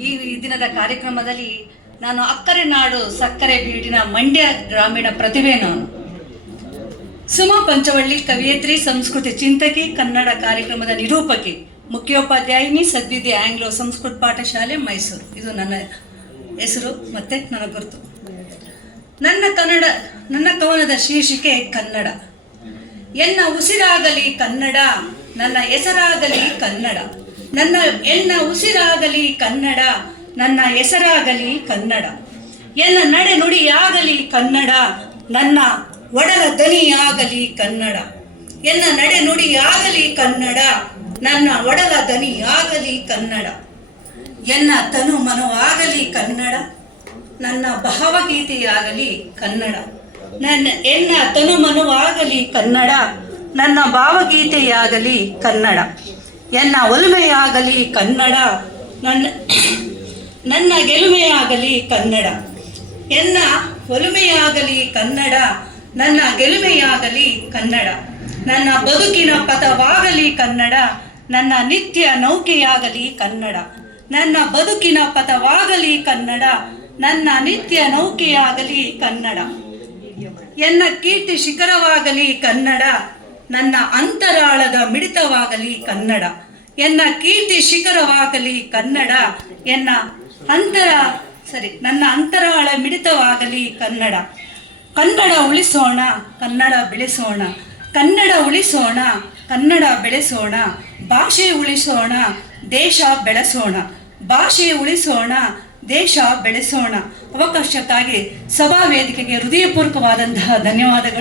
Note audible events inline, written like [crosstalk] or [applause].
ಈ ದಿನದ ಕಾರ್ಯಕ್ರಮದಲ್ಲಿ ನಾನು ಅಕ್ಕರೆ ನಾಡು ಸಕ್ಕರೆ ಬೀಡಿನ ಮಂಡ್ಯ ಗ್ರಾಮೀಣ ಪ್ರತಿಭೆ ನಾನು. ಸುಮಾ ಪಂಚವಳ್ಳಿ ಕವಿಯತ್ರಿ ಸಂಸ್ಕೃತಿ ಚಿಂತಕಿ ಕನ್ನಡ ಕಾರ್ಯಕ್ರಮದ ನಿರೂಪಕಿ ಮುಖ್ಯೋಪಾಧ್ಯಾಯಿನಿ ಸದ್ವಿದ್ಯೆ ಆಂಗ್ಲೋ ಸಂಸ್ಕೃತ ಪಾಠಶಾಲೆ ಮೈಸೂರು. ಇದು ನನ್ನ ಹೆಸರು ಮತ್ತೆ ನನ್ನ ಗುರುತು. ನನ್ನ ಕನ್ನಡ, ನನ್ನ ಕವನದ ಶೀರ್ಷಿಕೆ ಕನ್ನಡ. ಎನ್ನ ಉಸಿರಾಗಲಿ ಕನ್ನಡ. ನನ್ನ ಹೆಸರಾಗಲಿ ಕನ್ನಡ. ನನ್ನ ಎನ್ನ ಉಸಿರಾಗಲಿ ಕನ್ನಡ. ನನ್ನ ಹೆಸರಾಗಲಿ ಕನ್ನಡ. ಎನ್ನ ನಡೆ ನುಡಿಯಾಗಲಿ ಕನ್ನಡ. ನನ್ನ ಒಡಲ ದನಿಯಾಗಲಿ ಕನ್ನಡ. ಎನ್ನ ನಡೆ ನುಡಿಯಾಗಲಿ ಕನ್ನಡ. ನನ್ನ ಒಡಲ ದನಿಯಾಗಲಿ ಕನ್ನಡ. ಎನ್ನ ತನು ಮನವಾಗಲಿ ಕನ್ನಡ. ನನ್ನ ಭಾವಗೀತೆಯಾಗಲಿ ಕನ್ನಡ. ನನ್ನ ಎನ್ನ ತನು ಮನವಾಗಲಿ ಕನ್ನಡ. ನನ್ನ ಭಾವಗೀತೆಯಾಗಲಿ ಕನ್ನಡ. ಎನ್ನ ಒಲುಮೆಯಾಗಲಿ ಕನ್ನಡ. ನನ್ನ [clears throat] ನನ್ನ ಗೆಲುಮೆಯಾಗಲಿ ಕನ್ನಡ. ಎನ್ನ ಒಲುಮೆಯಾಗಲಿ ಕನ್ನಡ. ನನ್ನ ಗೆಲುಮೆಯಾಗಲಿ ಕನ್ನಡ. ನನ್ನ ಬದುಕಿನ ಪಥವಾಗಲಿ ಕನ್ನಡ. ನನ್ನ ನಿತ್ಯ ನೌಕೆಯಾಗಲಿ ಕನ್ನಡ. ನನ್ನ ಬದುಕಿನ ಪಥವಾಗಲಿ ಕನ್ನಡ. ನನ್ನ ನಿತ್ಯ ನೌಕೆಯಾಗಲಿ ಕನ್ನಡ. ಎನ್ನ ಕೀರ್ತಿ ಶಿಖರವಾಗಲಿ ಕನ್ನಡ. ನನ್ನ ಅಂತರಾಳದ ಮಿಡಿತವಾಗಲಿ ಕನ್ನಡ, ಎನ್ನ ಕೀರ್ತಿ ಶಿಖರವಾಗಲಿ ಕನ್ನಡ, ಎನ್ನ ಅಂತರ, ಸರಿ, ನನ್ನ ಅಂತರಾಳ ಮಿಡಿತವಾಗಲಿ ಕನ್ನಡ. ಕನ್ನಡ ಉಳಿಸೋಣ, ಕನ್ನಡ ಬೆಳೆಸೋಣ, ಕನ್ನಡ ಉಳಿಸೋಣ, ಕನ್ನಡ ಬೆಳೆಸೋಣ, ಭಾಷೆ ಉಳಿಸೋಣ, ದೇಶ ಬೆಳೆಸೋಣ, ಭಾಷೆ ಉಳಿಸೋಣ, ದೇಶ ಬೆಳೆಸೋಣ. ಅವಕಾಶಕ್ಕಾಗಿ ಸಭಾ ವೇದಿಕೆಗೆ ಹೃದಯಪೂರ್ವಕವಾದಂತಹ ಧನ್ಯವಾದಗಳು.